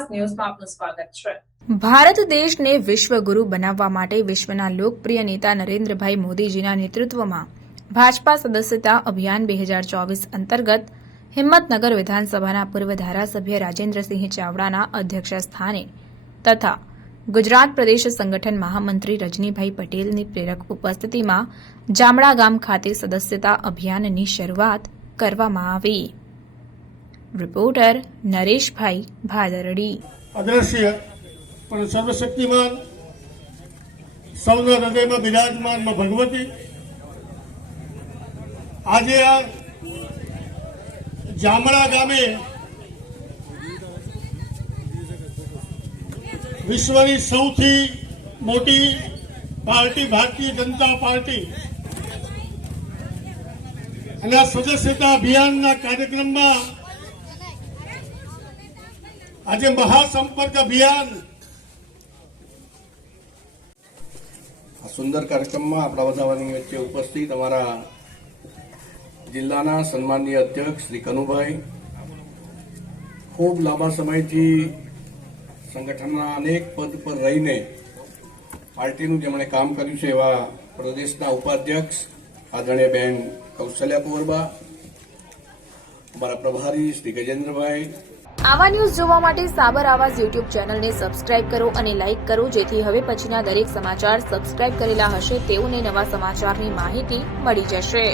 ખાસ ન્યૂઝમાં આપનું સ્વાગત છે। ભારત દેશને વિશ્વગુરુ બનાવવા માટે વિશ્વના લોકપ્રિય નેતા નરેન્દ્રભાઈ મોદીજીના નેતૃત્વમાં ભાજપા સદસ્યતા અભિયાન 2024 અંતર્ગત હિંમતનગર વિધાનસભાના પૂર્વ ધારાસભ્ય રાજેન્દ્રસિંહ ચાવડાના અધ્યક્ષસ્થાને તથા ગુજરાત પ્રદેશ સંગઠન મહામંત્રી રજનીભાઈ પટેલની પ્રેરક ઉપસ્થિતિમાં જામડા ગામ ખાતે સદસ્યતા અભિયાનની શરૂઆત કરવામાં આવી। રિપોર્ટર નરેશભાઈ ભાદરડી। અદ્રશ્ય પણ સર્વશક્તિમાન સૌના હૃદયમાં બિરાજમાન માં ભગવતી આજે આ જામડા ગામે વિશ્વની સૌથી મોટી પાર્ટી ભારતીય જનતા પાર્ટી અને આ સદસ્યતા અભિયાનના કાર્યક્રમમાં આજે મહાસંપર્ક અભિયાન આ સુંદર કાર્યક્રમમાં આપણા બધાની વચ્ચે ઉપસ્થિત અમારા જિલ્લાના સન્માનીય અધ્યક્ષ શ્રી કનુભાઈ, ખૂબ લાંબા સમયથી સંગઠનના અનેક પદ પર રહીને પાર્ટીનું જેમણે કામ કર્યું છે એવા પ્રદેશના ઉપાધ્યક્ષ આદરણીય બેન કૌશલ્યા કુંવરબા, અમારા પ્રભારી શ્રી ગજેન્દ્રભાઈ। આવા ન્યૂઝ જોવા માટે સાબર આવાઝ યુટ્યુબ ચેનલને સબસ્ક્રાઇબ કરો અને લાઇક કરો, જેથી હવે પછીના દરેક સમાચાર સબસ્ક્રાઇબ કરેલા હશે તેઓને નવા સમાચારની માહિતી મળી જશે।